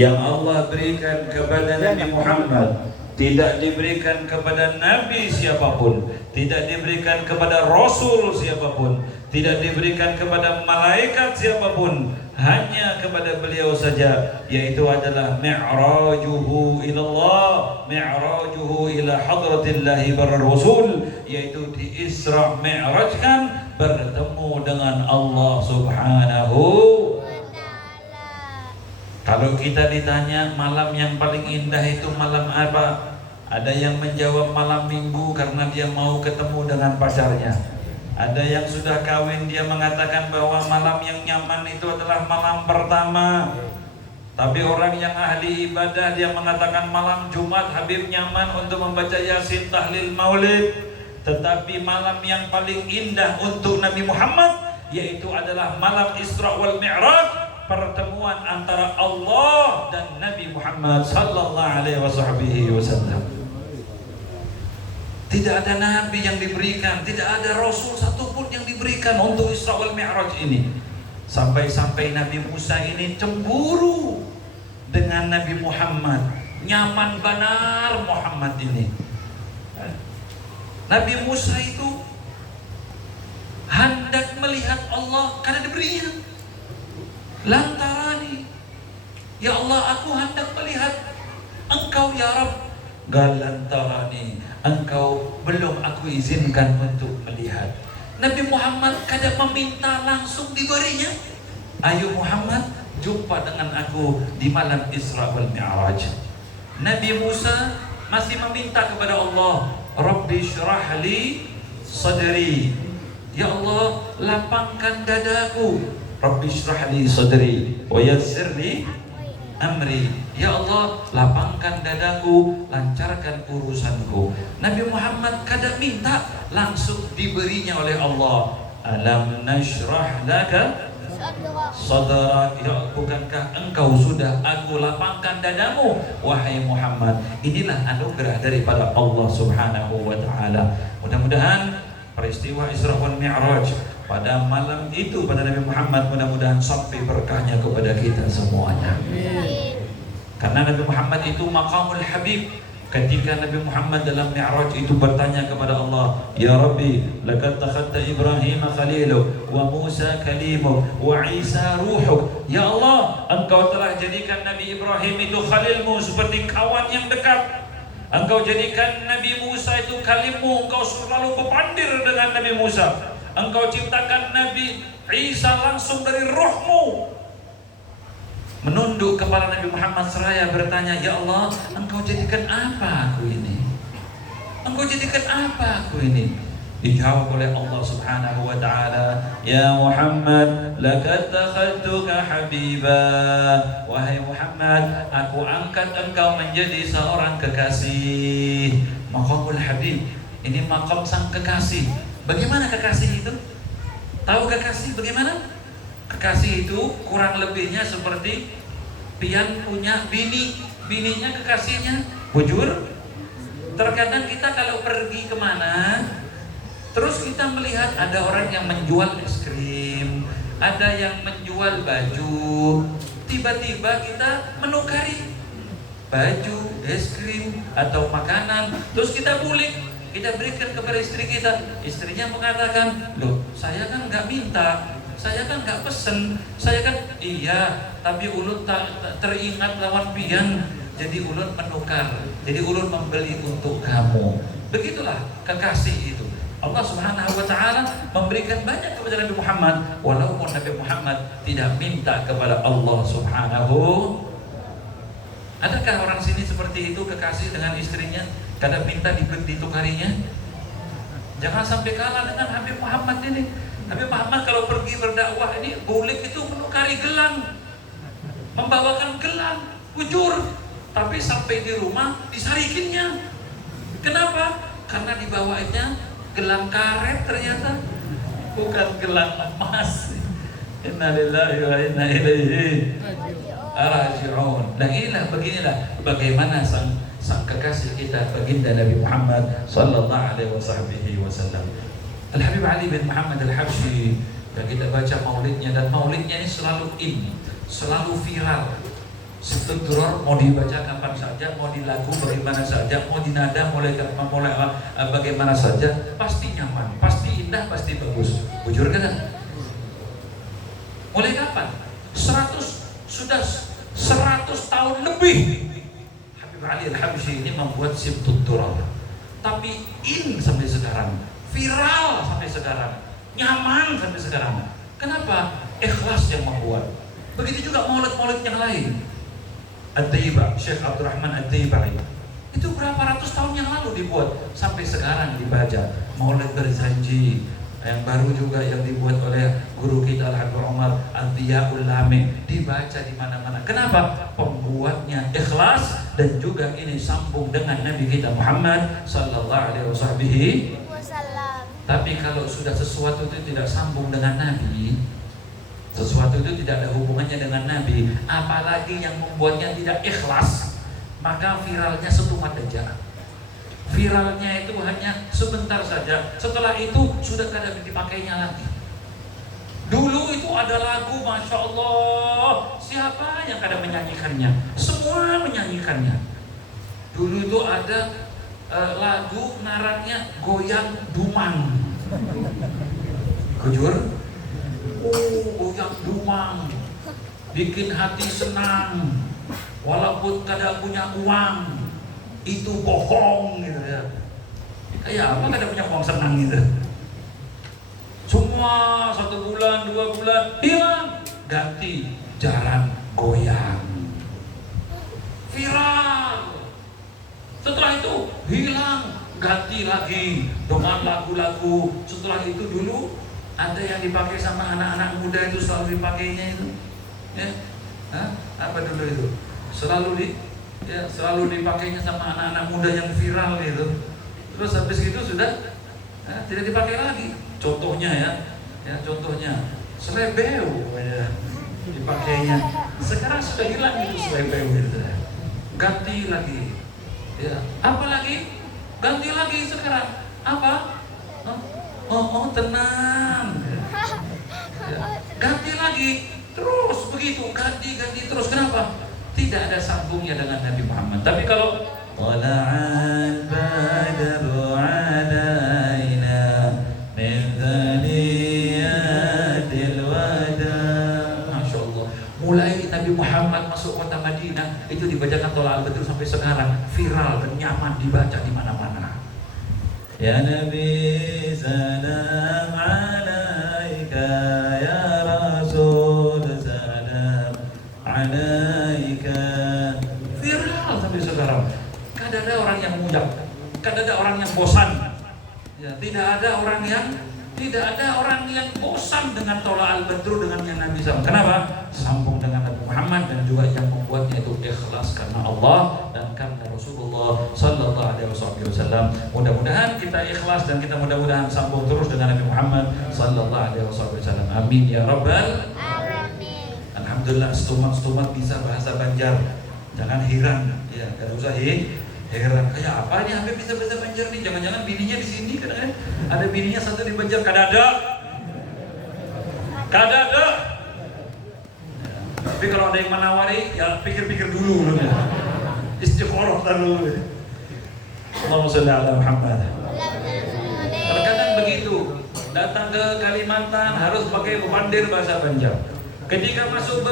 yang Allah berikan kepada Nabi Muhammad tidak diberikan kepada nabi siapapun, tidak diberikan kepada rasul siapapun, tidak diberikan kepada malaikat siapapun, hanya kepada beliau saja, yaitu adalah mi'rajuhu ilallah, mi'rajuhu ila hadratillahi barar rasul, yaitu di Isra Mi'rajkan bertemu dengan Allah Subhanahu. Kalau kita ditanya malam yang paling indah itu malam apa? Ada yang menjawab malam minggu karena dia mau ketemu dengan pacarnya. Ada yang sudah kawin, dia mengatakan bahwa malam yang nyaman itu adalah malam pertama. Tapi orang yang ahli ibadah, dia mengatakan malam Jumat Habib nyaman untuk membaca Yasin, tahlil, maulid. Tetapi malam yang paling indah untuk Nabi Muhammad yaitu adalah malam Isra wal Mi'raj, pertemuan antara Allah dan Nabi Muhammad sallallahu alaihi wasallam. Tidak ada nabi yang diberikan, tidak ada rasul satupun yang diberikan untuk Isra wal Mi'raj ini. Sampai-sampai Nabi Musa ini cemburu dengan Nabi Muhammad. Nyaman benar Muhammad ini. Nabi Musa itu hendak melihat Allah karena diberinya. Lantarani, ya Allah, aku hendak melihat Engkau ya Rabb. Galantarani, Engkau belum aku izinkan untuk melihat. Nabi Muhammad kadang meminta langsung diberinya. Ayo Muhammad, jumpa dengan aku di malam Isra wal Mi'raj. Nabi Musa masih meminta kepada Allah, Rabbi syrah li sadri, ya Allah, lapangkan dadaku. Rabbi syrah li sadri wa yassir li amri, ya Allah, lapangkan dadaku, lancarkan urusanku. Nabi Muhammad kadang minta langsung diberinya oleh Allah. Alam nashrah laka sadrak, ya bukankah engkau sudah aku lapangkan dadamu wahai Muhammad. Inilah anugerah daripada Allah Subhanahu wa taala. Mudah-mudahan peristiwa Isra wal Mi'raj pada malam itu pada Nabi Muhammad mudah-mudahan sampai berkahnya kepada kita semuanya. Karena Nabi Muhammad itu maqamul habib. Ketika Nabi Muhammad dalam Mi'raj itu bertanya kepada Allah, Ya Rabbi, laqad takhadta Ibrahim khaliluk wa Musa kalimuk wa Isa ruhuk. Ya Allah, engkau telah jadikan Nabi Ibrahim itu khalilmu, seperti kawan yang dekat. Engkau jadikan Nabi Musa itu kalimmu, engkau selalu berpandir dengan Nabi Musa. Engkau ciptakan Nabi Isa langsung dari rohmu. Menunduk kepala Nabi Muhammad seraya bertanya, Ya Allah, engkau jadikan apa aku ini? Engkau jadikan apa aku ini? Dijawab oleh Allah Subhanahu wa taala, Ya Muhammad, laqad takhadtuka habiba. Wahai Muhammad, aku angkat engkau menjadi seorang kekasih. Maqamul habib, ini maqam sang kekasih. Bagaimana kekasih itu? Tahu kekasih bagaimana? Kekasih itu kurang lebihnya seperti pian punya bini, bininya kekasihnya bujur. Terkadang kita kalau pergi kemana, terus kita melihat ada orang yang menjual es krim, ada yang menjual baju, tiba-tiba kita menukari baju, es krim atau makanan, terus kita bulik, kita berikan kepada istri kita. Istrinya mengatakan, loh, saya kan nggak minta, saya kan nggak pesen, saya kan iya, tapi ulun tak teringat lawan pian, jadi ulun menukar, jadi ulun membeli untuk kamu. Begitulah kekasih itu. Allah Subhanahu wa taala memberikan banyak kepada Nabi Muhammad, walaupun Nabi Muhammad tidak minta kepada Allah Subhanahu. Adakah orang sini seperti itu, kekasih dengan istrinya kadang minta ditukarinya? Jangan sampai kalah dengan Habib Muhammad ini. Nabi Muhammad kalau pergi berdakwah ini bulik itu menukari gelang, membawakan gelang, bujur, tapi sampai di rumah disarikinnya. Kenapa? Karena dibawanya gelang karet ternyata, bukan gelang emas. Inna lillahi wa inna ilaihi raji'un. Nah inilah, beginilah bagaimana sang kekasih kita baginda Nabi Muhammad sallallahu alaihi wasallam. Al-Habib Ali bin Muhammad Al-Habsyi, dan kita baca maulidnya, dan maulidnya ini selalu selalu viral. Simtud-Duror mau dibaca kapan saja, mau dilagu bagaimana saja, mau dinada mulai bagaimana saja, pasti nyaman, pasti indah, pasti bagus. Bujur kan? Mulai kapan? 100 tahun lebih Habib Ali Al-Habsyi ini membuat Simtud-Duror. Tapi sampai sekarang, viral sampai sekarang, nyaman sampai sekarang. Kenapa? Ikhlas yang membuat. Begitu juga maulid-maulid yang lain. Ad-Dayba, Syekh Abdurrahman Ad-Daybai, itu berapa ratus tahun yang lalu dibuat, sampai sekarang dibaca. Maulid Berzanji yang baru juga yang dibuat oleh guru kita Al-Habib Umar Ad-Diyaul Lami, dibaca di mana-mana. Kenapa? Pembuatnya ikhlas dan juga ini sambung dengan Nabi kita Muhammad sallallahu alaihi wasallam. Tapi kalau sudah sesuatu itu tidak sambung dengan Nabi, sesuatu itu tidak ada hubungannya dengan Nabi, apalagi yang membuatnya tidak ikhlas, maka viralnya setumat aja. Viralnya itu hanya sebentar saja, setelah itu sudah tidak dipakainya lagi. Dulu itu ada lagu, Masya Allah, siapa yang kadang menyanyikannya? Semua menyanyikannya. Dulu itu ada lagu ngarannya Goyang Dumang. Kujur? Goyang Dumang, bikin hati senang, walaupun kada punya uang, itu bohong gitu ya. Kayak apa kada punya uang senang gitu? Semua 1 bulan, 2 bulan, hilang, ganti jalan goyang, viral. Setelah itu hilang, ganti lagi dengan lagu-lagu. Setelah itu dulu ada yang dipakai sama anak-anak muda itu, selalu dipakainya itu, ya, apa dulu itu? Selalu dipakainya sama anak-anak muda yang viral itu. Terus habis itu sudah tidak dipakai lagi. Contohnya contohnya selebeu ya, dipakainya. Sekarang sudah hilang itu selebeu itu. Ganti lagi. Ya, apa lagi? Ganti lagi sekarang. Apa? Tenang. Ya. Ganti lagi, terus begitu, ganti terus. Kenapa? Tidak ada sambungnya dengan Nabi Muhammad. Tapi kalau tala'al badru alaina min thaniyatil wada, Masya Allah, mulai Nabi Muhammad masuk kota Madinah itu dibacakan tala'al badru sampai sekarang, viral dan nyaman dibaca di mana-mana. Ya Nabi salam alaika, ya Rasul salam alaika, viral sampai sekarang. Kada ada orang yang mudah, kada ada orang yang bosan. Ya, tidak ada orang yang bosan dengan Tola'al Badru, dengan yang Nabi SAW. Kenapa? Sambung dengan Nabi Muhammad, dan juga yang membuatnya itu ikhlas karena Allah dan karena Rasulullah Sallallahu Alaihi Wasallam. Mudah-mudahan kita ikhlas dan kita mudah-mudahan sambung terus dengan Nabi Muhammad Sallallahu Alaihi Wasallam. Amin ya Rabbal Alamin. Alhamdulillah, stumat bisa bahasa Banjar. Jangan heran, ya, tidak usah heran. Kayak apa nih Habib bisa bahasa Banjar nih? Jangan-jangan bininya di sini kadang-kadang ada bininya satu di Banjar, kadada. Tapi kalau ada yang menawari, ya pikir-pikir dulu ya. Istikharah dulu. Allahumma shalli ala Muhammad. Terkadang begitu, datang ke Kalimantan harus pakai bandir bahasa Banjar. Ketika masuk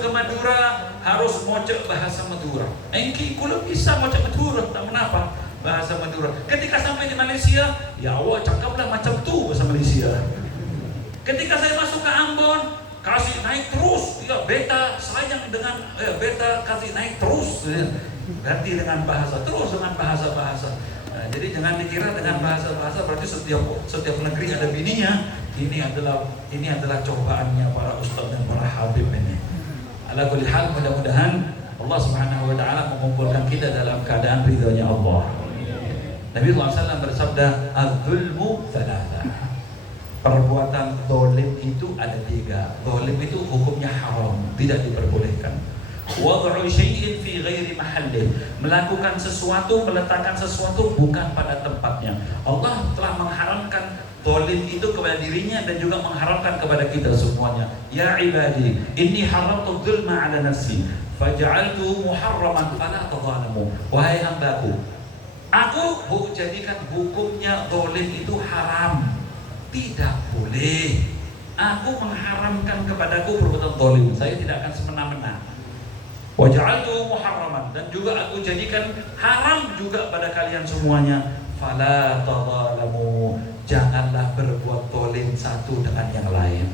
ke Madura harus mocek bahasa Madura. Engki kula bisa mocek Madura, tak kenapa bahasa Madura. Ketika sampai di Malaysia, ya Allah cakaplah macam tu bahasa Malaysia. Ketika saya masuk ke Ambon, kasih naik terus, ya beta sayang dengan beta kasih naik terus, ya. Ganti dengan bahasa terus dengan bahasa. Nah, jadi jangan dikira dengan bahasa berarti setiap negeri ada bininya. Ini adalah cobaannya para ustaz dan para habib ini. Ala kulli hal, mudah-mudahan Allah Subhanahu wa taala mengumpulkan kita dalam keadaan ridhonya Allah. Nabi SAW bersabda, "Az-zulmu thalatha." Perbuatan zalim itu ada 3. Zalim itu hukumnya haram, tidak diperbolehkan. Wad'u syai'in fi ghairi mahallih, melakukan sesuatu, meletakkan sesuatu bukan pada tempatnya. Allah telah mengharamkan Zalim itu kepada dirinya dan juga mengharamkan kepada kita semuanya. Ya ibadi, inni haramtu dzulma ala nafsi, faja'altu muharraman fala tadhalamu. Wahai hambaku, aku jadikan hukumnya zalim itu haram, tidak boleh. Aku mengharamkan kepadaku perbuatan zalim. Saya tidak akan semena-mena. Waja'altu muharraman, dan juga aku jadikan haram juga pada kalian semuanya. Fala tadhalamu, janganlah berbuat zalim satu dengan yang lain.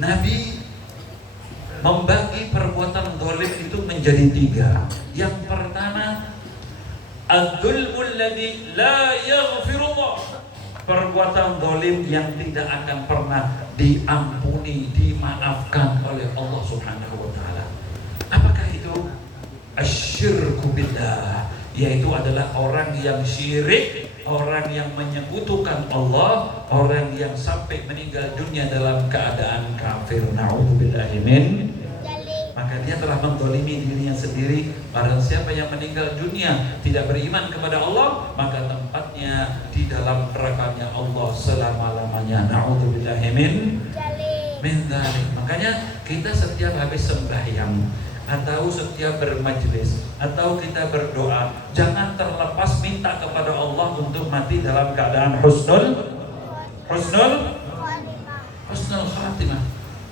Nabi membagi perbuatan zalim itu menjadi 3. Yang pertama, adzulmul ladzi la yaghfirullah, perbuatan zalim yang tidak akan pernah diampuni, dimaafkan oleh Allah Subhanahu wa taala. Apakah itu? Asyirku billah, yaitu adalah orang yang syirik, orang yang menyekutukan Allah, orang yang sampai meninggal dunia dalam keadaan kafir. Na'udzubillahi min. Maka dia telah menzalimi dirinya sendiri. Barang siapa yang meninggal dunia tidak beriman kepada Allah, maka tempatnya di dalam nerakanya Allah selama-lamanya. Na'udzubillahi min dzalik. Makanya kita setiap habis sembahyang atau setiap bermajlis atau kita berdoa, jangan terlepas minta kepada Allah untuk mati dalam keadaan husnul khatimah.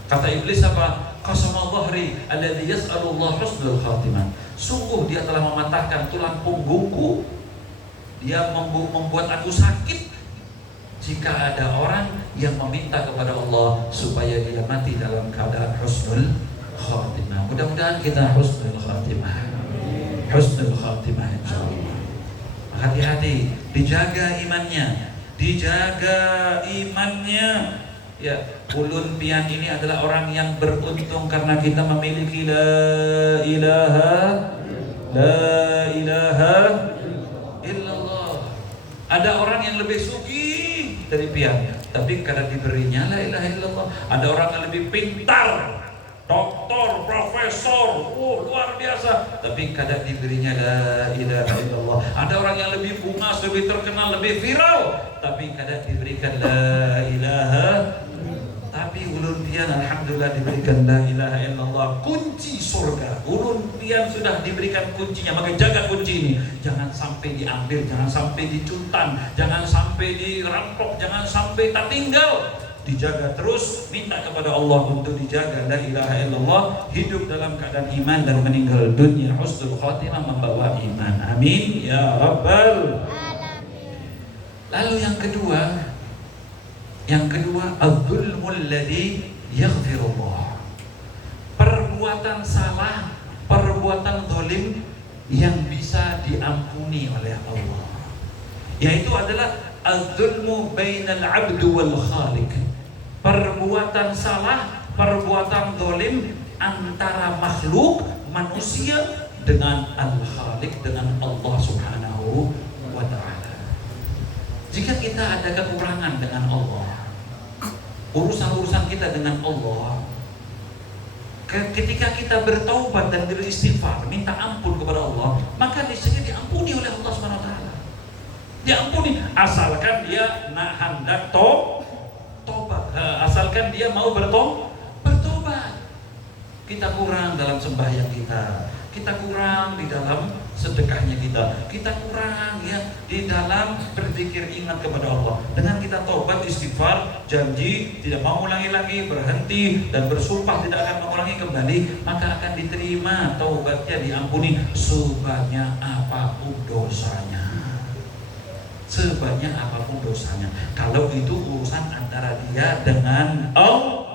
Kata iblis apa? Qasama dhahri alladhi yas'alullah husnul khatimah. Sungguh dia telah mematahkan tulang punggungku, dia membuat aku sakit jika ada orang yang meminta kepada Allah supaya dia mati dalam keadaan husnul khatimah. Mudah-mudahan kita husnul khatimah. Husnul khatimah insyaallah. Hati-hati, dijaga imannya, Ya, ulun pian ini adalah orang yang beruntung karena kita memiliki la ilaha illallah. Ada orang yang lebih sugih dari pian, tapi kadang diberinya la ilaha illallah. Ada orang yang lebih pintar, doktor, profesor, luar biasa, tapi kadang diberinya la ilaha illallah. Ada orang yang lebih bungas, lebih terkenal, lebih viral, tapi kadang diberikan la ilaha. Tapi ulun pian alhamdulillah diberikan la ilaha illallah, kunci surga. Ulun pian sudah diberikan kuncinya, maka jaga kunci ini. Jangan sampai diambil, jangan sampai dicuntan, jangan sampai dirampok, jangan sampai tak tinggal. Dijaga terus, minta kepada Allah untuk dijaga la ilaha illallah, hidup dalam keadaan iman dan meninggal dunia husnul khatimah membawa iman. Amin ya rabbal alamin. Lalu yang kedua adzulmul ladzi yaghfirullah, perbuatan salah, perbuatan zalim yang bisa diampuni oleh Allah, yaitu adalah adzulmu bainal abdu wal khaliq, perbuatan salah, perbuatan zalim antara makhluk manusia dengan al-khaliq, dengan Allah Subhanahu wa ta'ala. Jika kita ada kekurangan dengan Allah, urusan-urusan kita dengan Allah, ketika kita bertaubat dan beristighfar, minta ampun kepada Allah, maka niscaya diampuni oleh Allah Subhanahu wa taala. Diampuni asalkan dia hendak tobat, asalkan dia mau bertobat. Kita kurang dalam sembahyang kita kurang di dalam sedekahnya kita kurang ya di dalam berzikir ingat kepada Allah. Dengan kita taubat, istighfar, janji tidak mau ulangi lagi, berhenti dan bersumpah tidak akan mengulangi kembali, maka akan diterima taubatnya, diampuni sebanyak apapun dosanya. Sebanyak apapun dosanya. Kalau itu urusan antara dia dengan Allah.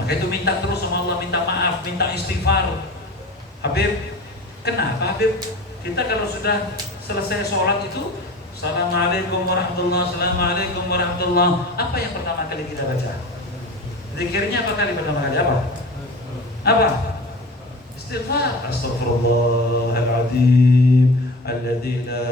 Maka itu minta terus sama Allah, minta maaf, minta istighfar. Habib, kenapa Habib? Kita kalau sudah selesai sholat itu, Assalamualaikum warahmatullahi wabarakatuh, Assalamualaikum warahmatullahi wabarakatuh. Apa yang pertama kali kita baca? Zikirnya apa kali pertama kali? Apa? Istighfar. Astaghfirullahaladzim alladzi la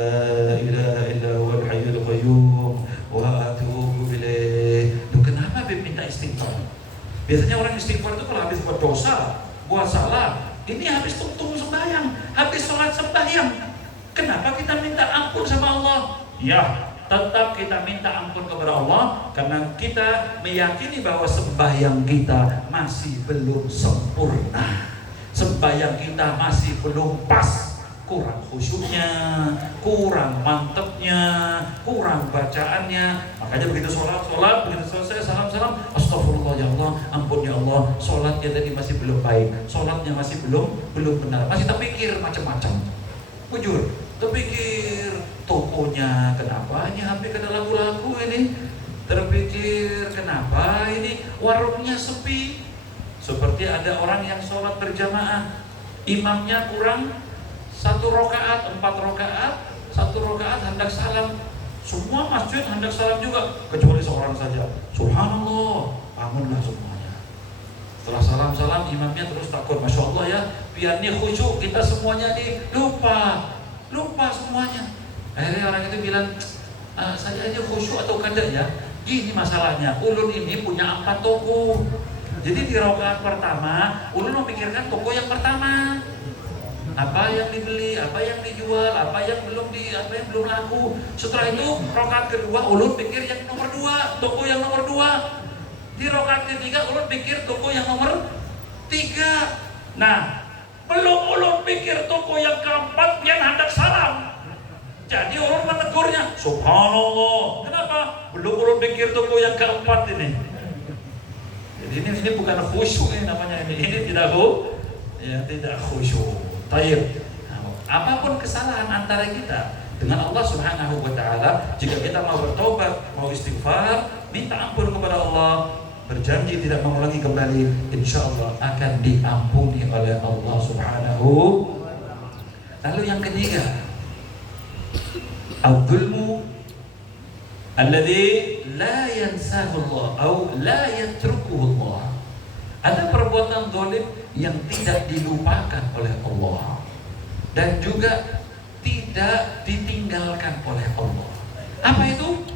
ilaha illa huwal hayyul qayyum wa atubu ilaih. Loh, kenapa Habib minta istighfar? Biasanya orang istighfar itu kalau habis buat dosa, buat salah. Ini habis tung sembahyang, habis sholat sembahyang. Kenapa kita minta ampun sama Allah? Ya, tetap kita minta ampun kepada Allah karena kita meyakini bahwa sembahyang kita masih belum sempurna. Sembahyang kita masih belum pas, kurang khusyuknya, kurang mantepnya, kurang bacaannya. Makanya begitu sholat, begitu selesai salam, astagfirullah ya Allah, ampun ya Allah, sholatnya tadi masih belum baik, sholatnya masih belum benar, masih terpikir macam-macam. Jujur, terpikir tokonya kenapa ini hampir kena lagu-lagu ini, terpikir kenapa ini warungnya sepi. Seperti ada orang yang sholat berjamaah, imamnya kurang 1 rakaat, 4 rakaat, 1 rakaat hendak salam, semua masjid hendak salam juga, kecuali seorang saja. Subhanallah, bangunlah semuanya. Setelah salam-salam, imamnya terus takut, masya Allah ya, biar nih khusyuk, kita semuanya nih lupa semuanya. Akhirnya orang itu bilang, saya aja khusyuk atau kada ya? Gini masalahnya, ulun ini punya 4 toko. Jadi di rakaat pertama, ulun memikirkan toko yang pertama, apa yang dibeli, apa yang dijual, apa yang belum laku. Setelah itu rakaat kedua, ulun pikir yang nomor 2, toko yang nomor 2. Di rakaat ketiga, ulun pikir toko yang nomor 3. Nah, belum ulun pikir toko yang keempat yang hendak salam. Jadi ulun menegurnya, subhanallah. Kenapa? Belum ulun pikir toko yang keempat ini. Jadi ini bukan khusyuk ini namanya ini. Ini tidak khusyuk. Taib. Nah, apapun kesalahan antara kita dengan Allah Subhanahu wa taala, jika kita mau bertobat, mau istighfar, minta ampun kepada Allah, berjanji tidak mengulangi kembali, insyaallah akan diampuni oleh Allah Subhanahu. Lalu yang ketiga, al-dzulmu alladzi la yansahu Allah atau la yatrukuhu Allah. Ada perbuatan zalim yang tidak dilupakan oleh Allah dan juga tidak ditinggalkan oleh Allah. Apa itu?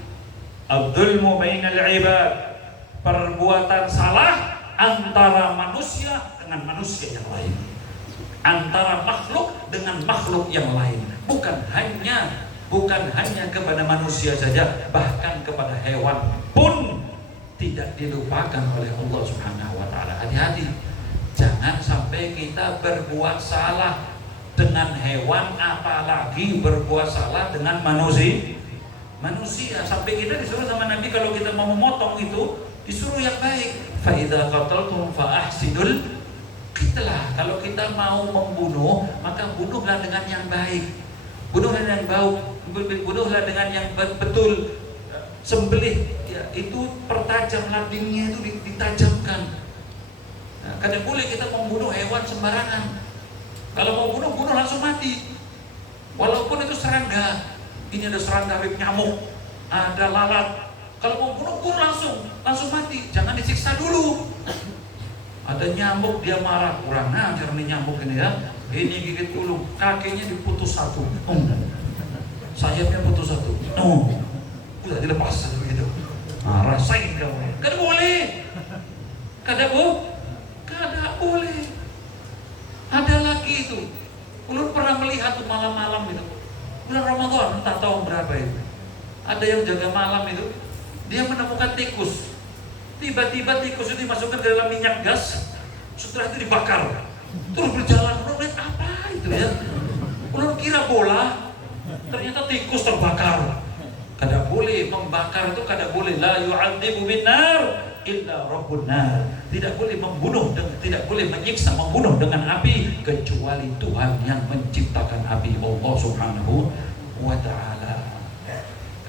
Al-dzulmu bainal ibad, perbuatan salah antara manusia dengan manusia yang lain, antara makhluk dengan makhluk yang lain, bukan hanya kepada manusia saja, bahkan kepada hewan pun tidak dilupakan oleh Allah Subhanahu wa taala. Hati-hati, jangan sampai kita berbuat salah dengan hewan, apalagi berbuat salah dengan manusia. Sampai kita disuruh sama Nabi, kalau kita mau memotong itu disuruh yang baik. Fa idza qataltum fa ahsinul qitlah. Kalau kita mau membunuh, maka bunuhlah dengan yang baik. Bunuhlah dengan yang betul. Sembelih ya, itu pertajamlah dindingnya itu ditajamkan. Nah, kadang boleh kita membunuh hewan sembarangan. Kalau mau bunuh langsung mati. Walaupun itu serangga. Ini ada serangga, nyamuk, ada lalat. Kalau mau bunuh langsung mati. Jangan disiksa dulu. Ada nyamuk, dia marah, kurang ajar nih nyamuk ini ya. Ini gigit dulu, kakinya diputus 1, sayapnya putus 1, udah dilepas begitu. Nah, rasain kamu. Kada boleh. Kada boleh. Ada lagi itu. Ulun pernah melihat tuh malam-malam itu. Bulan Ramadan, entah tahun berapa itu. Ada yang jaga malam itu. Dia menemukan tikus. Tiba-tiba tikus itu dimasukkan ke dalam minyak gas. Setelah itu dibakar. Terus berjalan. Ulun lihat apa itu ya? Ulun kira bola. Ternyata tikus terbakar. Kada boleh membakar itu, kada boleh. La yu'adzibu bin nar illa rabbun nar. Tidak boleh membunuh, tidak boleh menyiksa, membunuh dengan api kecuali Tuhan yang menciptakan api, Allah Subhanahu wa taala.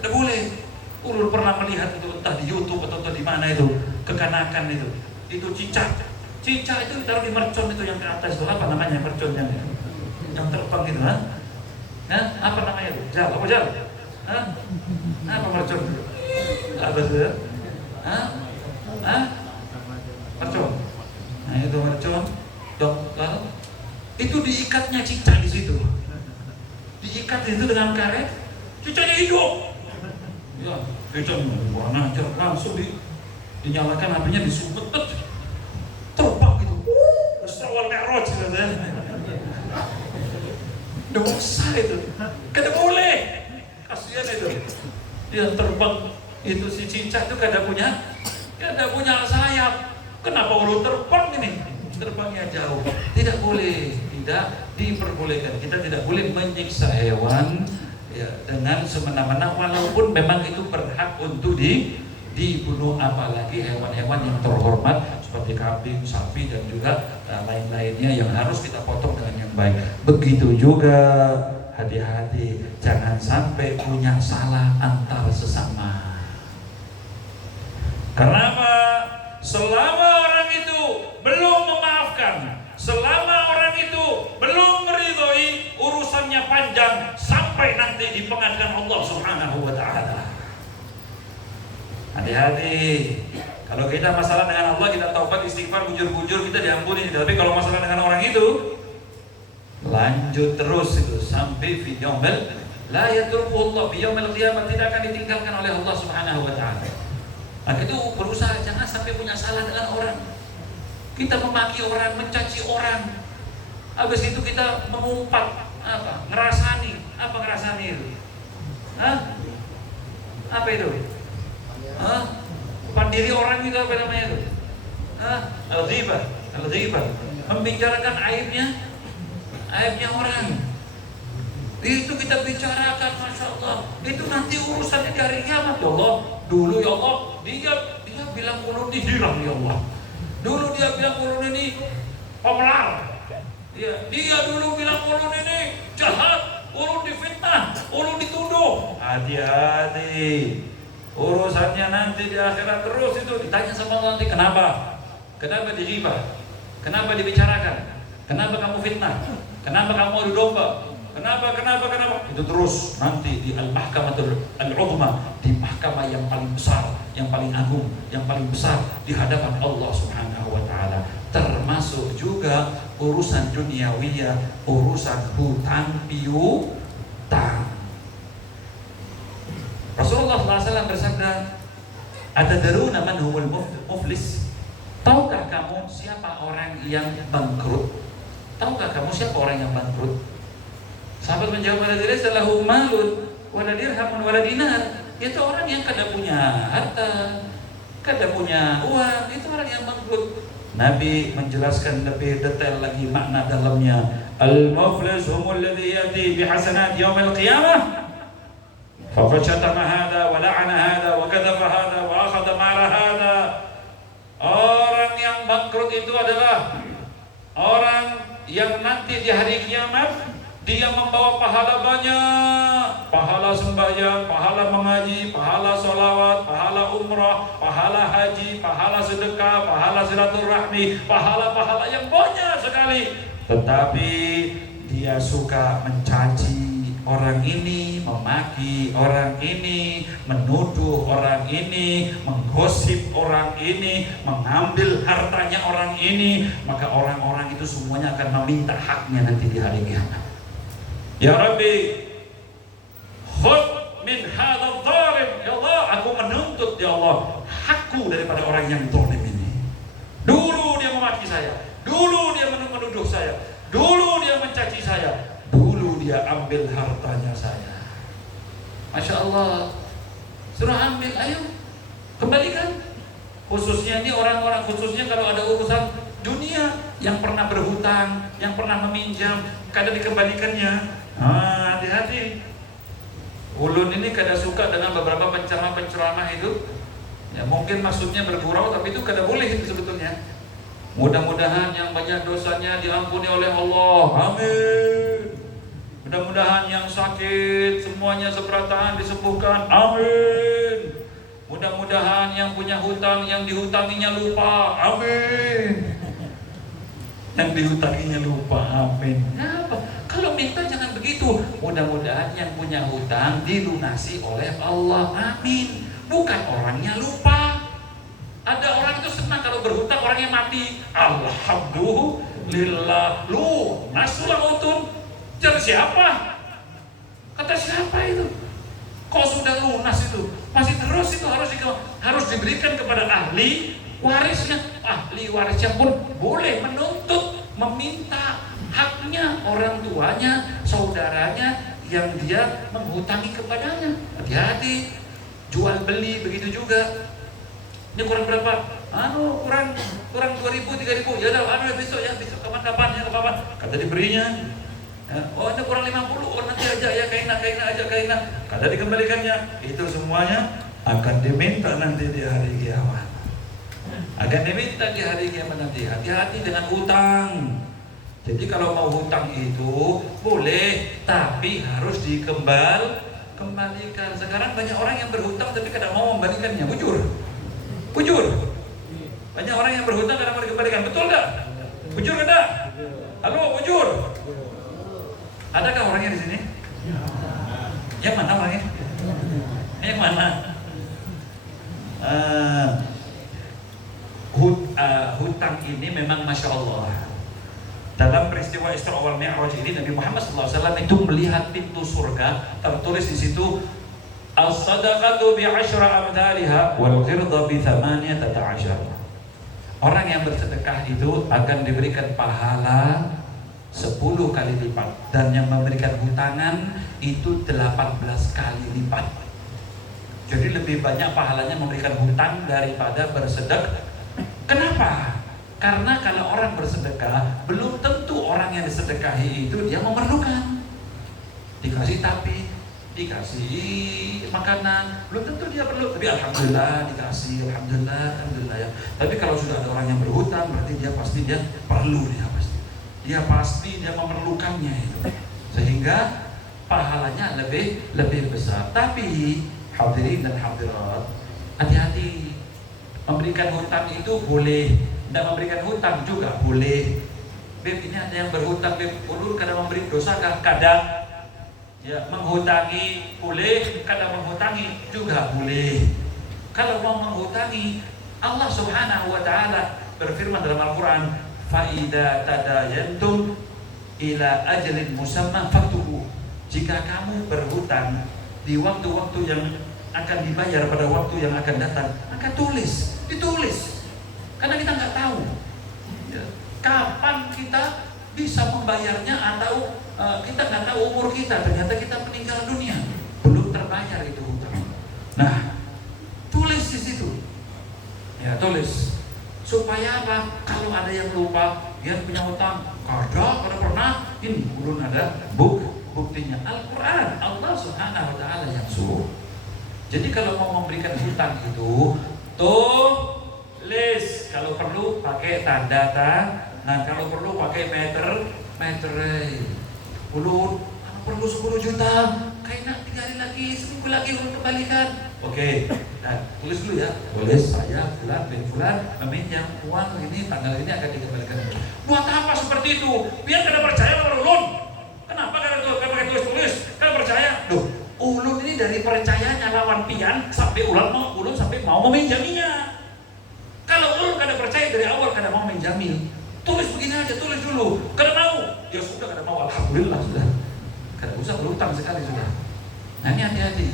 Kada boleh. Ulun pernah melihat itu entah di YouTube atau di mana itu, kekanakan itu. Itu cicak. Cicak itu ditaruh di mercon itu yang ke atas itu, apa namanya merconnya? Yang terbang itu, ha? Apa namanya itu? Jal, apa jal? Apa mercon? Apa itu? Mercon. Nah itu mercon. Lalu itu diikatnya cicak di situ. Diikat di situ dengan karet. Cicaknya hidup. Ya, cicak warna ajar langsung dinyalakan apinya, disubetet. Terbang gitu. Awal Mi'raj gitu ya. Dosa itu. Kada boleh. Kasihan itu. yang terbang itu si cicak itu kada punya sayap. Kenapa urut terbang ini? Terbangnya jauh. Tidak boleh, tidak diperbolehkan. Kita tidak boleh menyiksa hewan ya, dengan semena-mena, walaupun memang itu berhak untuk dibunuh, apalagi hewan-hewan yang terhormat seperti kambing, sapi dan juga lain-lainnya yang harus kita potong dengan yang baik. Begitu juga hati-hati, jangan sampai punya salah antar sesama. Kenapa? Selama orang itu belum memaafkan, selama orang itu belum meridhoi, urusannya panjang sampai nanti di pengadilan Allah Subhanahu wa taala. Hati-hati. Kalau kita masalah dengan Allah, kita taubat, istighfar, bujur-bujur, kita diampuni. Tapi kalau masalah dengan orang itu, lanjut terus itu sampai fi yaumil la yatruku Allah, fi yaumil qiyamah, tidak akan ditinggalkan oleh Allah Subhanahu wa taala. Maka itu berusaha jangan sampai punya salah dengan orang. Kita memaki orang, mencaci orang. Habis itu kita mengumpat apa? Ngerasani. Apa ngerasani itu? Hah? Apa itu? Hah? Pandiri orang itu apa namanya itu? Hah? Al-ghibah. Al-ghibah. Membicarakan aibnya orang. Itu kita bicarakan, Masya Allah. Itu nanti urusannya di hari kiamat. Ya Allah, dulu ya Allah, dia bilang ulun ini hilang ya Allah. Dulu dia bilang ulun ini pemalar. Dia dulu bilang ulun ini jahat, ulun difitnah, ulun dituduh. Hati-hati. Urusannya nanti di akhirat terus itu ditanya sama Allah nanti, kenapa? Kenapa diribah? Kenapa dibicarakan? Kenapa kamu fitnah? Kenapa kamu adu domba? Kenapa? Itu terus nanti di al-mahkamatul al-uzma, di mahkamah yang paling besar, yang paling agung, yang paling besar di hadapan Allah Subhanahu wa taala. Termasuk juga urusan duniawiyah, urusan hutang piutang. Rasulullah SAW bersabda, "Atadaruna man huwal muflis?" Tahukah kamu siapa orang yang bangkrut? Tahukah kamu siapa orang yang bangkrut? Sahabat menjawab, pada diri salahu malun wala dirhamun wala dinar. Itu orang yang kada punya harta, kada punya uang, itu orang yang bangkrut. Nabi menjelaskan lebih detail lagi makna dalamnya. Al-muflis humul ladzi yati bihasanat yaumil qiyamah. Faqad syatama hadha wa la'ana hadha wa kadzafa hadha wa akhadha mara hadha. Orang yang bangkrut itu adalah orang yang nanti di hari kiamat dia membawa pahala banyak, pahala sembahyang, pahala mengaji, pahala sholawat, pahala umrah, pahala haji, pahala sedekah, pahala silaturahmi, pahala-pahala yang banyak sekali. Tetapi dia suka mencaci orang ini, memaki orang ini, menuduh orang ini, menggosip orang ini, mengambil hartanya orang ini, maka orang-orang itu semuanya akan meminta haknya nanti di hari kiamat. Ya Rabbi, khudh min hadzal zalim. Ya Allah, aku menuntut ya Allah hakku daripada orang yang zalim ini. Dulu dia memaki saya, dulu dia menuduh saya, dulu dia mencaci saya, dulu dia ambil hartanya saya. Masya Allah, suruh ambil, ayo kembalikan. Khususnya ini orang-orang, khususnya kalau ada urusan dunia, yang pernah berhutang, yang pernah meminjam, kadang dikembalikannya. Hati-hati. Ulun ini kada suka dengan beberapa penceramah itu. Ya mungkin maksudnya bergurau, tapi itu kada boleh itu sebetulnya. Mudah-mudahan yang banyak dosanya diampuni oleh Allah. Amin. Mudah-mudahan yang sakit semuanya seberatahan disembuhkan. Amin. Mudah-mudahan yang punya hutang, yang dihutanginya lupa. Amin. Yang dihutanginya lupa. Amin. Kenapa? Kalau minta jangan begitu. Mudah-mudahan yang punya hutang dilunasi oleh Allah. Amin. Bukan orangnya lupa. Ada orang itu senang kalau berhutang orangnya mati. Alhamdulillah, lunas sudah utun. Jadi siapa? Kata siapa itu? Kok sudah lunas itu? Masih terus itu harus diberikan kepada ahli warisnya. Ahli warisnya pun boleh menuntut, meminta haknya orang tuanya, saudaranya yang dia menghutangi kepadanya. Hati-hati. jual beli begitu juga. Ini kurang berapa? Kurang 2.000, 3.000. Ya udah, besok kapan ya, kapan? Kata diberinya. Ya, ini kurang 50. Nanti aja ya, kaina aja. Kata dikembalikannya. Itu semuanya akan diminta nanti di hari kiamat. Akan diminta di hari kiamat nanti. Hati-hati dengan hutang. Jadi kalau mau hutang itu boleh, tapi harus dikembalikan. Sekarang banyak orang yang berhutang tapi kadang mau membalikannya. Bujur. Banyak orang yang berhutang kadang mau dikembalikan. Betul tak? Bujur enggak? Halo, bujur. Adakah orangnya di sini? Yang mana orangnya? Yang mana? Hutang ini memang Masya Allah. Dalam peristiwa Isra wal Mi'raj ini Nabi Muhammad SAW itu melihat pintu surga, tertulis di situ as-sadaqatu bi'ashra amthaliha wal qirda bi 18. Orang yang bersedekah itu akan diberikan pahala 10 kali lipat, dan yang memberikan hutangan itu 18 kali lipat. Jadi lebih banyak pahalanya memberikan hutang daripada bersedekah. Kenapa? Karena kalau orang bersedekah, belum tentu orang yang disedekahi itu dia memerlukan. Dikasih tapi, dikasih makanan, belum tentu dia perlu. Tapi alhamdulillah dikasih, alhamdulillah ya. Tapi kalau sudah ada orang yang berhutang, berarti dia pasti perlu, dia pasti memerlukannya itu. Sehingga pahalanya lebih besar. Tapi hadirin dan hadirat, hati-hati. Memberikan hutang itu boleh, tidak memberikan hutang juga boleh. Beb, ini ada yang berhutang, beb, ulur kadang memberi dosa kah? Kadang. Ya, menghutangi boleh, kadang menghutangi juga boleh. Kalau mau menghutangi, Allah Subhanahu wa taala berfirman dalam Al-Qur'an, fa idza tadayantum ila ajalin musamma faktubu. Jika kamu berhutang di waktu-waktu yang akan dibayar pada waktu yang akan datang, maka ditulis. Karena kita nggak tahu ya, kapan kita bisa membayarnya, atau kita nggak tahu umur kita, ternyata kita meninggal dunia belum terbayar itu hutang. Nah, tulis di situ. Ya, tulis. Supaya apa? Kalau ada yang lupa, dia punya hutang, kada pernah, ini belum ada buktinya. Al-Quran, Allah Subhanahu wa taala yang suruh. Jadi kalau mau memberikan hutang itu, tulis. Kalau perlu pakai tanda tangan, kalau perlu pakai meter. Ulun, kalau perlu 10 juta, kayaknya 3 hari lagi, seminggu lagi ulun kembalikan. Oke, nah, tulis dulu ya. Tulis, saya Fulan bin Fulan meminjam uang ini, tanggal ini akan dikembalikan. Buat apa seperti itu? Biar kada percaya sama ulun. Kenapa kada pakai tulis? Kada percaya. Duh, ulun ini dari percayanya lawan pian sampai ulun sampai mau meminjaminya. Kalau ulun kada percaya dari awal, kada mau menjamin, tulis begini aja, tulis dulu. Kada mau, ya sudah kada mau, alhamdulillah sudah. Kada usah berutang sekali sudah. Nah, ini hati-hati.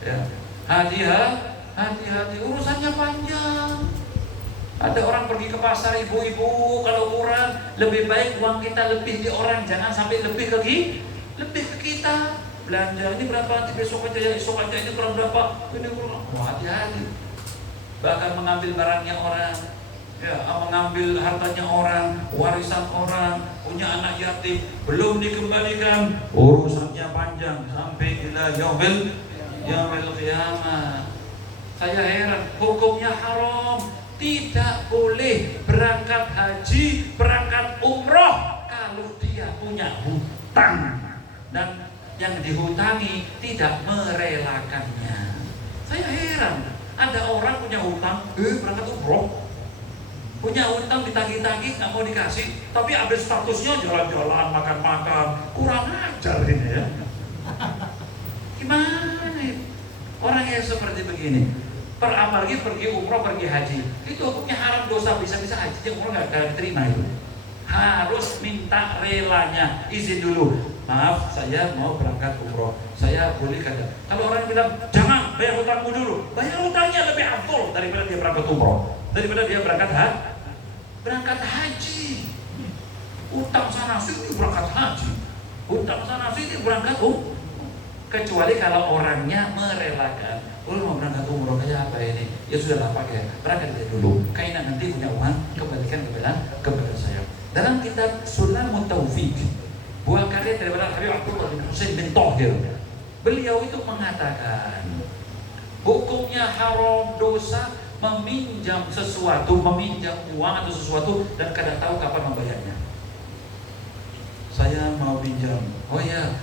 Ya, hati-hati, urusannya panjang. Ada orang pergi ke pasar, ibu-ibu kalau kurang, lebih baik uang kita lebih di orang, jangan sampai lebih ke kita. Belanja ini berapa, nanti besok aja ini kurang berapa, ini kurang. Hati-hati. Bahkan mengambil barangnya orang, ya, mengambil hartanya orang, warisan orang, punya anak yatim, belum dikembalikan, urusannya panjang sampai ila yaumil qiyamah. Saya heran, hukumnya haram, tidak boleh berangkat haji, berangkat umroh kalau dia punya hutang dan yang dihutangi tidak merelakannya. Saya heran, ada orang punya hutang, berangkat umroh, punya hutang ditagih-tagih, nggak mau dikasih, tapi ada statusnya jalan-jalan, makan-makan, kurang ajar ini ya. Gimana nih orang yang seperti begini? Apalagi pergi umroh, pergi haji, itu hukumnya haram, dosa, bisa-bisa haji yang umroh nggak diterima itu. Harus minta relanya, izin dulu. Maaf, saya mau berangkat umroh, saya boleh kada? Kalau orang bilang jangan, bayar hutangmu dulu, bayar hutangnya lebih afdol daripada dia berangkat umroh, daripada dia berangkat haji. Utang sana sini berangkat haji, utang sana sini berangkat kecuali kalau orangnya merelakan. Lu mau berangkat umroh kayak apa ini? Ya sudahlah pakai, berangkat aja dulu. Kayaknya nanti punya uang kembalikan kepada saya. Dalam kitab Sulamut Taufik, buah karya daripada Habib Abdullah bin Husain bin Thahir, beliau itu mengatakan hukumnya haram dosa meminjam sesuatu, meminjam uang atau sesuatu dan kadang tahu kapan membayarnya. Saya mau pinjam, oh ya,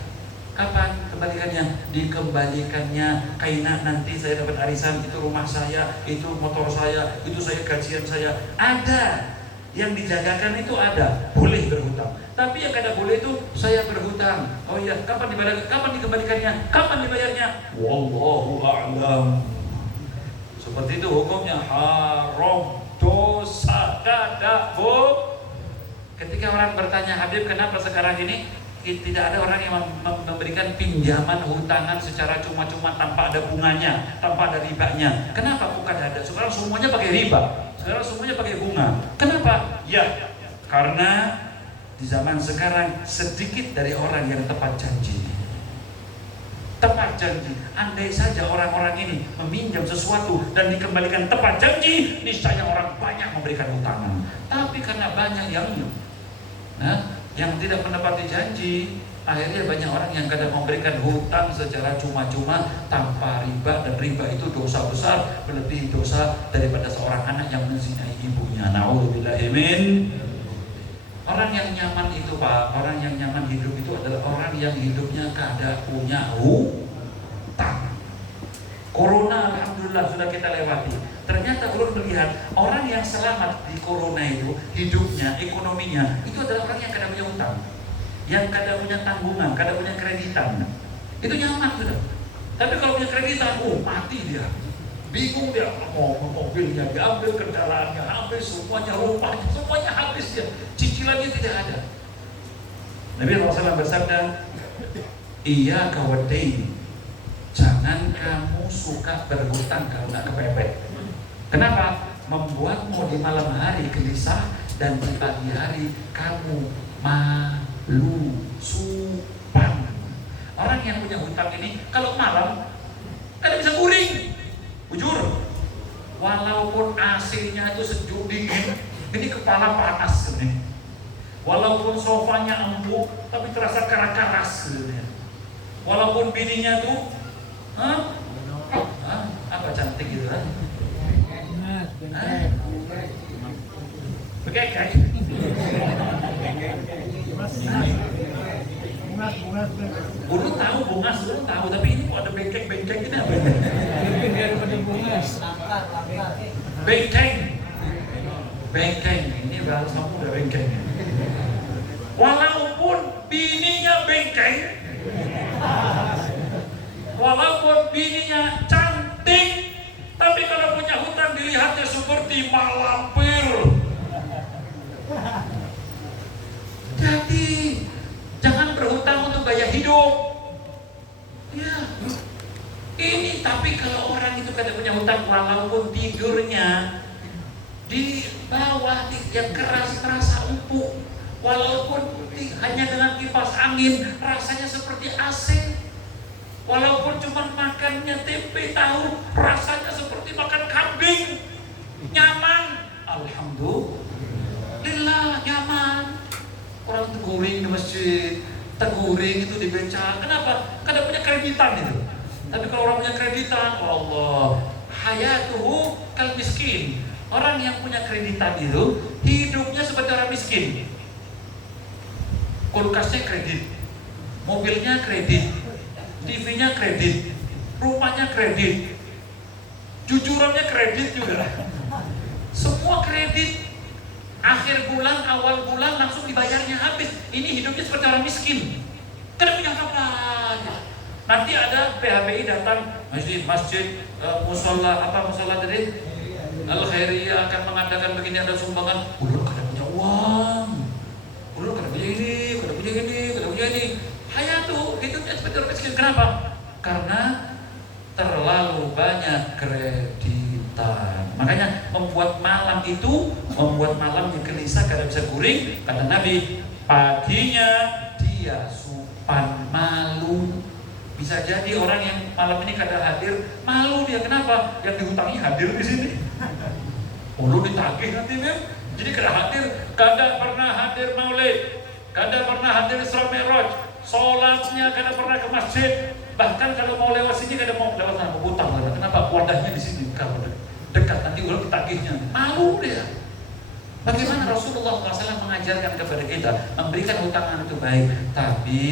kapan kembalikannya? Dikembalikannya kaina nanti saya dapat arisan, itu rumah saya, itu motor saya, itu saya gajian saya. Ada yang dijagakan, itu ada, boleh berhutang. Tapi yang kada boleh itu saya berhutang. Oh iya, kapan dibayar? Kapan dikembalikannya? Kapan dibayarnya? Wallahu a'lam. Seperti itu hukumnya haram, dosa, kada boleh. Ketika orang bertanya, Habib, kenapa sekarang ini tidak ada orang yang memberikan pinjaman hutangan secara cuma-cuma tanpa ada bunganya, tanpa ada ribanya? Kenapa bukan ada? Sekarang semuanya pakai riba, sekarang semuanya pakai bunga. Kenapa? Ya, karena di zaman sekarang sedikit dari orang yang tepat janji. Tepat janji. Andai saja orang-orang ini meminjam sesuatu dan dikembalikan tepat janji, niscaya orang banyak memberikan hutangan. Tapi karena banyak yang tidak menepati janji, akhirnya banyak orang yang kadang memberikan hutang secara cuma-cuma tanpa riba, dan riba itu dosa besar, melebihi dosa daripada seorang anak yang menzinai ibunya. Na'udzubillahi min. Orang yang nyaman itu, Pak, orang yang nyaman hidup itu adalah orang yang hidupnya kada punya hutang. Corona alhamdulillah sudah kita lewati. Ternyata ulun melihat orang yang selamat di corona itu, hidupnya, ekonominya, itu adalah orang yang kada punya hutang, yang kada punya tanggungan, kada punya kreditan. Itu nyaman sudah. Tapi kalau punya kreditan, mati dia. Bingung dia, mau mobilnya diambil, kendaraannya habis, semuanya rumahnya, semuanya habis dia. Cicilannya tidak ada. Nabi SAW bersabda, iya kawadai, jangan kamu suka berhutang kalau nggak kepepet. Kenapa? Membuatmu di malam hari gelisah dan di pagi hari kamu malu supan. Orang yang punya hutang ini kalau malam kan bisa guring, bujur. Walaupun AC-nya itu sejuk dingin, ini kepala panas nih. Walaupun sofanya empuk, tapi terasa karas-karas gitu. Walaupun bininya tuh apa cantik gitu kan? Bekekai. Ulu tahu bungas, ulu tahu, tapi ini kok ada bengkek-bengkek ini apa? Bengkek daripada bungas. Bengkek. Bengkek. Ini bahasa kamu udah bengkek. Walaupun bininya bengkek, walaupun bininya cantik, tapi kalau punya hutang dilihatnya seperti malampir. Jadi jangan berhutang untuk gaya hidup. Ya. Ini tapi kalau orang itu kada punya hutang, walaupun tidurnya di bawah yang keras terasa empuk, walaupun hanya dengan kipas angin rasanya seperti AC. Walaupun cuma makannya tempe tahu, rasanya seperti makan kambing, nyaman. Alhamdulillah nyaman. Orang teguring di masjid, teguring itu di beca. Kenapa? Karena punya kreditan itu. Tapi kalau orang punya kreditan, oh Allah, hayatuhu kal miskin. Orang yang punya kreditan itu hidupnya seperti orang miskin. Kulkasnya kredit, mobilnya kredit, TV-nya kredit, rumahnya kredit, jujurannya kredit juga. Semua kredit. Akhir bulan, awal bulan langsung dibayarnya habis. Ini hidupnya seperti orang miskin. Karena punya apa? Nanti ada PHBI datang, masjid, musola tadi? Al-Khairiyah akan mengadakan begini, ada sumbangan. Ulun kada punya uang. Ulun kada punya ini, kada punya ini, kada punya ini. Hayatu hidupnya seperti orang miskin. Kenapa? Karena terlalu banyak kreditan. Makanya membuat malam yang gelisah kada bisa guring. Kata Nabi, paginya dia supan malu, Bisa jadi orang yang malam ini kada hadir, malu dia. Kenapa? Yang dihutangi hadir di sini. Ulu ditagih nanti kan. Jadi kada hadir, kada pernah hadir maulid, kada pernah hadir Isra Mi'raj, sholatnya kada pernah ke masjid. Bahkan kalau mau lewat sini kada mau lewat sana, hutang. Kenapa? Wadahnya di sini, kalau dekat nanti ulang ditagihnya. Malu dia. Bagaimana Rasulullah SAW mengajarkan kepada kita memberikan hutang itu baik, tapi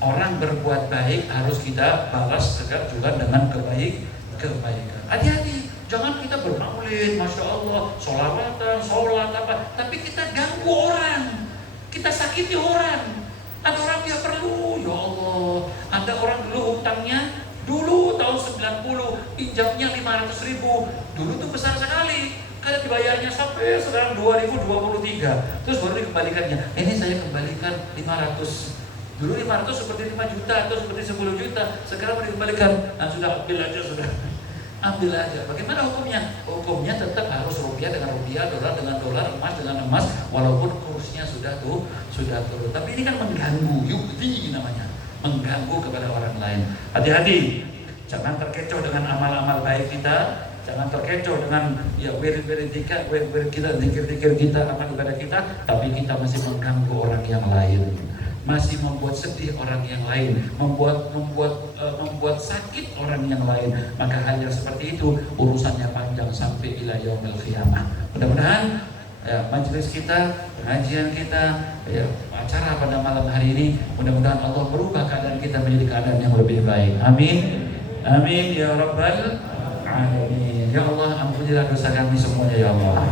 orang berbuat baik harus kita balas juga dengan kebaikan. Hati-hati, jangan kita bermaulid, masya Allah, sholawatan, sholat apa, tapi kita ganggu orang, kita sakiti orang. Ada orang dia perlu, ya Allah. Ada orang dulu hutangnya, dulu tahun 90 pinjamnya 500.000, dulu tuh besar sekali. Kada dibayarnya sampai sekarang 2023, terus baru dikembalikannya. Ini saya kembalikan 500. Dulu 500 seperti 5 juta atau seperti 10 juta, sekarang mau dikembalikan. Nah sudah, ambil aja sudah. Ambil aja. Bagaimana hukumnya? Hukumnya tetap harus rupiah dengan rupiah, dolar dengan dolar, emas dengan emas, walaupun kursnya sudah turun. Tapi ini kan mengganggu, yukti namanya, mengganggu kepada orang lain. Hati-hati, jangan terkecoh dengan amal-amal baik kita. Jangan terkecoh dengan wirid-wirid kita, zikir-zikir kita, amal ibadah kita, tapi kita masih mengganggu orang yang lain, masih membuat sedih orang yang lain, membuat sakit orang yang lain. Maka hal yang seperti itu urusannya panjang sampai ila yaumil qiyamah. Mudah-mudahan majelis kita, pengajian kita, acara pada malam hari ini, mudah-mudahan Allah merubah keadaan kita menjadi keadaan yang lebih baik. Amin. Amin ya rabbal alamin. Ya Allah, ampunilah dosa kami semuanya ya Allah.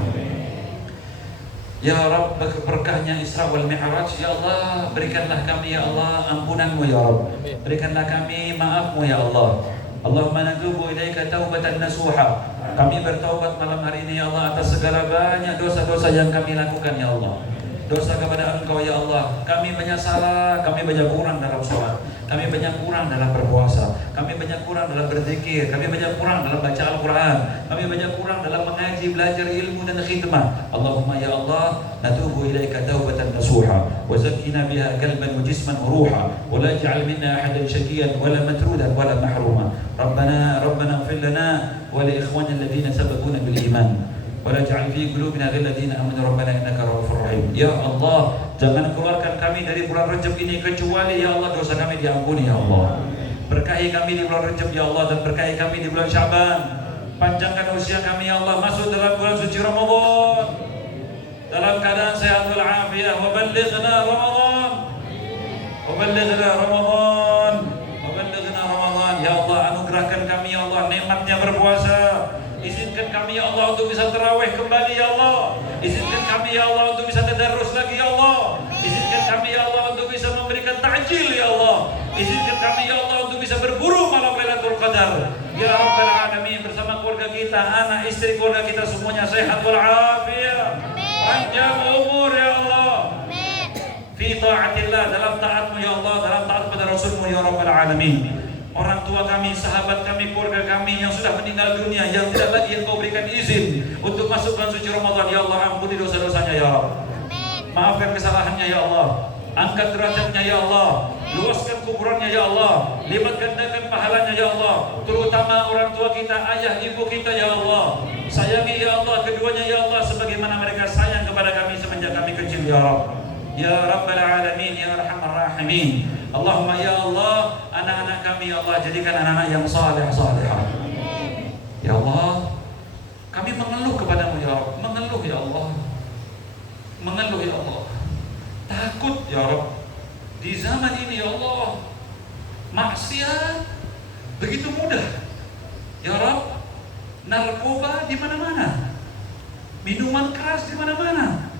Ya Rabb, berkahnya Isra wal Mi'raj, ya Allah, berikanlah kami ya Allah ampunanmu ya Rabb. Berikanlah kami maafmu ya Allah. Allahumma natubu ilaika taubatan nasuha. Kami bertaubat malam hari ini ya Allah atas segala banyak dosa-dosa yang kami lakukan ya Allah. Dosa kepada Engkau ya Allah. Kami banyak salah, kami banyak kurang dalam sholat, kami banyak kurang dalam berpuasa, kami banyak kurang dalam berzikir, kami banyak kurang dalam baca Al-Quran, kami banyak kurang dalam mengaji, belajar ilmu dan khidmah. Allahumma ya Allah, natubu ilaika taubatan nasuha wa zakkina biha qalban wa jisman wa ruha wa la ja'al minna ahadan syaqiyan wa la matrudan wa la mahruma. Rabbana ighfir lana wa li ikhwanina alladhina sabaquna bil iman wala ja'al fi qulubina ghillan ladzina amanu rabbana innaka ra'ufur rahim. Ya Allah, jangan keluarkan kami dari bulan Rajab ini kecuali ya Allah dosa kami diampuni ya Allah. Berkahi kami di bulan Rajab ya Allah, dan berkahi kami di bulan Syaban. Panjangkan usia kami ya Allah masuk dalam bulan suci Ramadan dalam keadaan sehat wal afiyah. Wa ballighna Ramadan, wa ballighna Ramadan, wa ballighna Ramadan. Ya Allah, anugerahkan kami ya Allah nikmatnya berpuasa. Izinkan kami ya Allah untuk bisa tarawih kembali ya Allah. Izinkan kami ya Allah untuk bisa tadarrus lagi ya Allah. Izinkan kami ya Allah untuk bisa memberikan ta'jil ya Allah. Izinkan kami ya Allah untuk bisa berburu malam Lailatul Qadar. Ya Rabbal Alamin, bersama keluarga kita, anak istri keluarga kita semuanya sehat walafiat, panjang umur ya Allah. Fi ta'atillah, dalam taatmu ya Allah, dalam taat kepada Rasulmu ya Rabbal Alamin. Orang tua kami, sahabat kami, keluarga kami yang sudah meninggal dunia, yang tidak lagi Engkau berikan izin untuk masuk bulan suci Ramadan, ya Allah ampuni dosa-dosanya ya Allah. Maafkan kesalahannya ya Allah. Angkat derajatnya ya Allah. Luaskan kuburannya ya Allah. Lipat gandakan pahalanya ya Allah. Terutama orang tua kita, ayah ibu kita ya Allah. Sayangi ya Allah keduanya ya Allah, sebagaimana mereka sayang kepada kami semenjak kami kecil ya Rabb. Ya Rabbal Alamin, ya Arhamar Rahimin. Allahumma ya Allah, anak-anak kami ya Allah jadikan anak-anak yang saleh-salehah. Ya Allah, kami mengeluh kepadamu ya Rabb, mengeluh ya Allah, mengeluh ya Allah. Takut ya Rabb, di zaman ini ya Allah maksiat begitu mudah ya Rabb. Narkoba di mana-mana, minuman keras di mana-mana.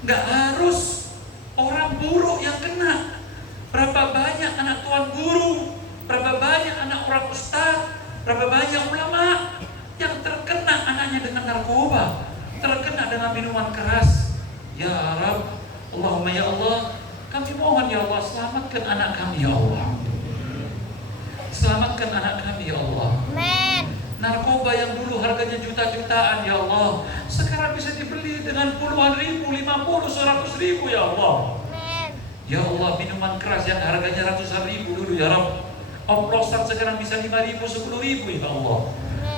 Nggak harus orang buruk yang kena. Berapa banyak anak tuan guru, berapa banyak anak orang ustaz, berapa banyak ulama yang terkena anaknya dengan narkoba, terkena dengan minuman keras. Ya Rabb, Allahumma ya Allah, kami mohon ya Allah, selamatkan anak kami ya Allah. Selamatkan anak kami ya Allah. Narkoba yang dulu harganya juta-jutaan ya Allah, sekarang bisa dibeli dengan puluhan ribu, 50, 100 ribu ya Allah. Ya Allah, minuman keras yang harganya ratusan ribu dulu ya Rabb, oplosan sekarang bisa 5.000, 10.000 ya Allah.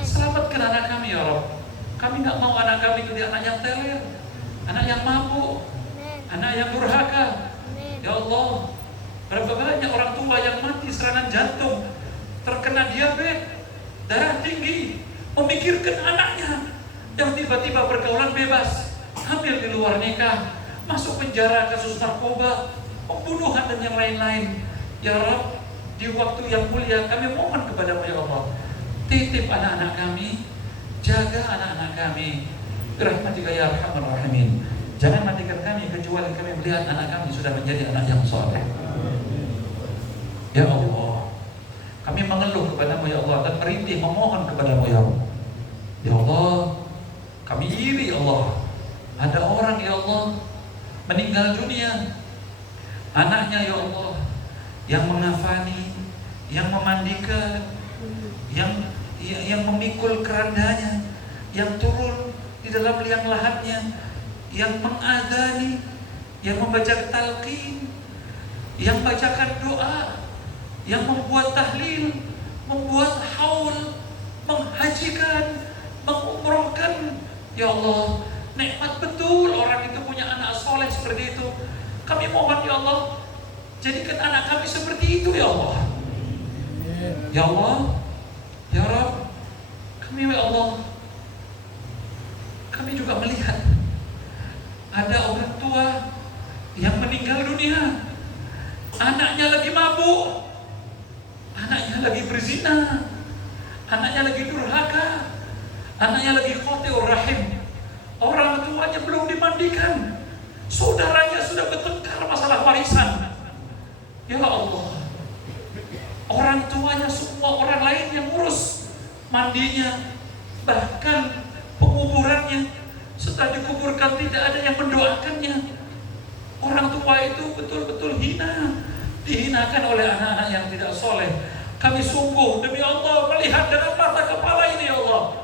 Selamatkan anak kami ya Rabb. Kami nggak mau anak kami jadi anak yang teler, anak yang mabuk, anak yang durhaka. Ya Allah, berapa banyak orang tua yang mati serangan jantung, terkena diabetes, darah tinggi, memikirkan anaknya yang tiba-tiba pergaulan bebas, hamil di luar nikah, masuk penjara kasus narkoba, pembunuhan dan yang lain-lain. Ya Rabb, di waktu yang mulia kami mohon kepada-Mu ya Allah, titip anak-anak kami, jaga anak-anak kami, birahmatika ya arhamar rahimin. Jangan matikan kami kecuali kami melihat anak kami sudah menjadi anak yang saleh. Ya Allah, kami mengeluh kepada-Mu ya Allah dan merintih memohon kepada-Mu ya Allah. Ya Allah, kami iri ya Allah. Ada orang ya Allah meninggal dunia, anaknya ya Allah yang mengafani, yang memandikan, yang memikul kerandanya, yang turun di dalam liang lahatnya, yang mengadani, yang membaca talqin, yang bacakan doa, yang membuat tahlil, membuat haul, menghajikan, mengumrohkan. Ya Allah, nikmat betul orang itu punya anak soleh seperti itu. Kami mohon ya Allah, jadikan anak kami seperti itu ya Allah. Ya Allah, ya Rabb, kami ya Allah, kami juga melihat ada orang tua yang meninggal dunia, anaknya lagi mabuk, anaknya lagi berzina, anaknya lagi durhaka, anaknya lagi qati'ur rahim, orang tuanya belum dimandikan, saudaranya sudah bertengkar masalah warisan. Ya Allah, orang tuanya semua orang lain yang ngurus mandinya, bahkan penguburannya. Setelah dikuburkan tidak ada yang mendoakannya. Orang tua itu betul-betul hina, dihinakan oleh anak-anak yang tidak soleh. Kami sungguh demi Allah melihat dengan mata kepala ini ya Allah,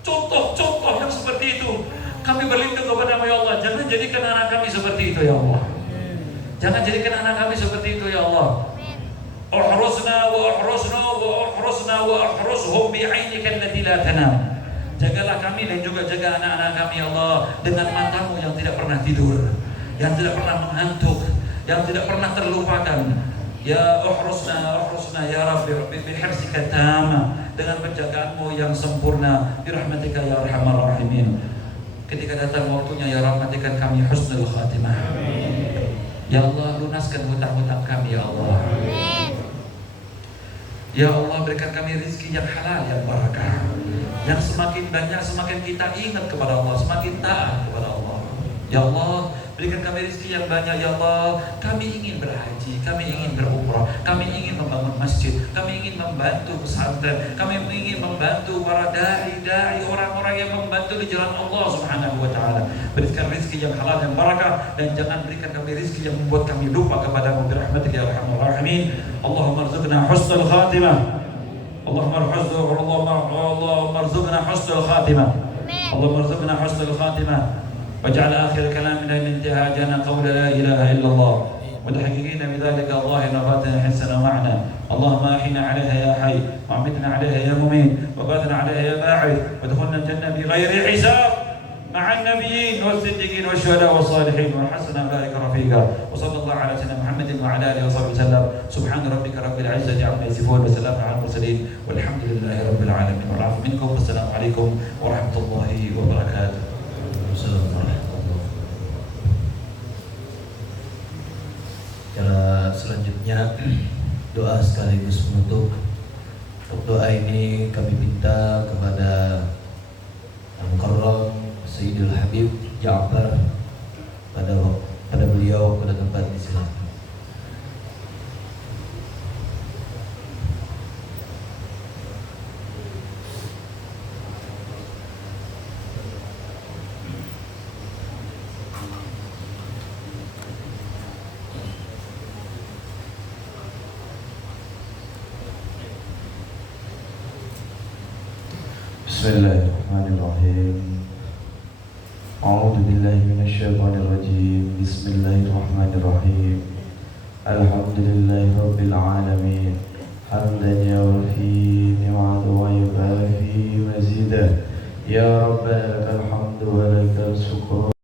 contoh-contoh yang seperti itu. Kami berlindung kepada-Mu ya Allah, jangan jadikan anak kami seperti itu ya Allah. Jangan jadikan anak kami seperti itu ya Allah. Uhrusna wa uhrusna wa uhrusna wa uhrushum bi'ainika allati la tanam. Jagalah kami dan juga jaga anak-anak kami ya Allah dengan mata-Mu yang tidak pernah tidur, yang tidak pernah mengantuk, yang tidak pernah terlupakan. Ya uhrusna ya Rabbi bihirsika tamma, dengan penjagaanmu yang sempurna, birahmatika ya arhamar rahimin. Ketika datang waktunya ya rahmatikan kami husnul khatimah. Ya Allah, lunaskan hutang-hutang kami ya Allah. Ya Allah, berikan kami rezeki yang halal, yang barakah, yang semakin banyak semakin kita ingat kepada Allah, semakin taat kepada Allah. Ya Allah, berikan kami rezeki yang banyak ya Allah. Kami ingin berhaji, kami ingin berumrah, kami ingin membangun masjid, kami ingin membantu pesantren, kami ingin membantu para dai-dai, orang-orang yang membantu di jalan Allah Subhanahu wa taala. Berikan rezeki yang halal, yang barakah, dan jangan berikan kami rezeki yang membuat kami lupa kepada-Mu birahmatika ya arhamar rahimin. Allahumma arzuqna husnul khatimah. Allahumma arzuqna husnul khatimah. Allahumma arzuqna husnul khatimah. واجعل آخر كلامنا من انتهاجنا قول لا إله إلا الله متحققين بذلك ظاهرا باطنا حسنا معنا. اللهم أحينا عليها يا حي وأمتنا عليها يا مميت وبعثنا عليها يا باعث وادخلنا الجنة بغير حساب مع النبيين والصديقين والشهداء والصالحين وحسن أولئك رفيقا. وصلى الله على سيدنا محمد وعلى آله وصحبه وسلم. سبحان ربك رب العزة عما يصفون وسلام على المرسلين والحمد لله رب العالمين. والعفو منكم والسلام عليكم ورحمة الله وبركاته. Cara selanjutnya doa sekaligus penutup. Untuk doa ini kami minta kepada Al-Mukarram Sayyidul Habib Ja'far pada beliau pada tempat disilakan. Bismillahirrahmanirrahim. A'udzu billahi minasyaitonir rajim. Bismillahirrahmanirrahim. Alhamdulillahi Rabbil Alamin. Hamdan yawafi ni'matahu wa yukafi mazidah. Ya Rabbana lakal hamdu wa lakal syukru.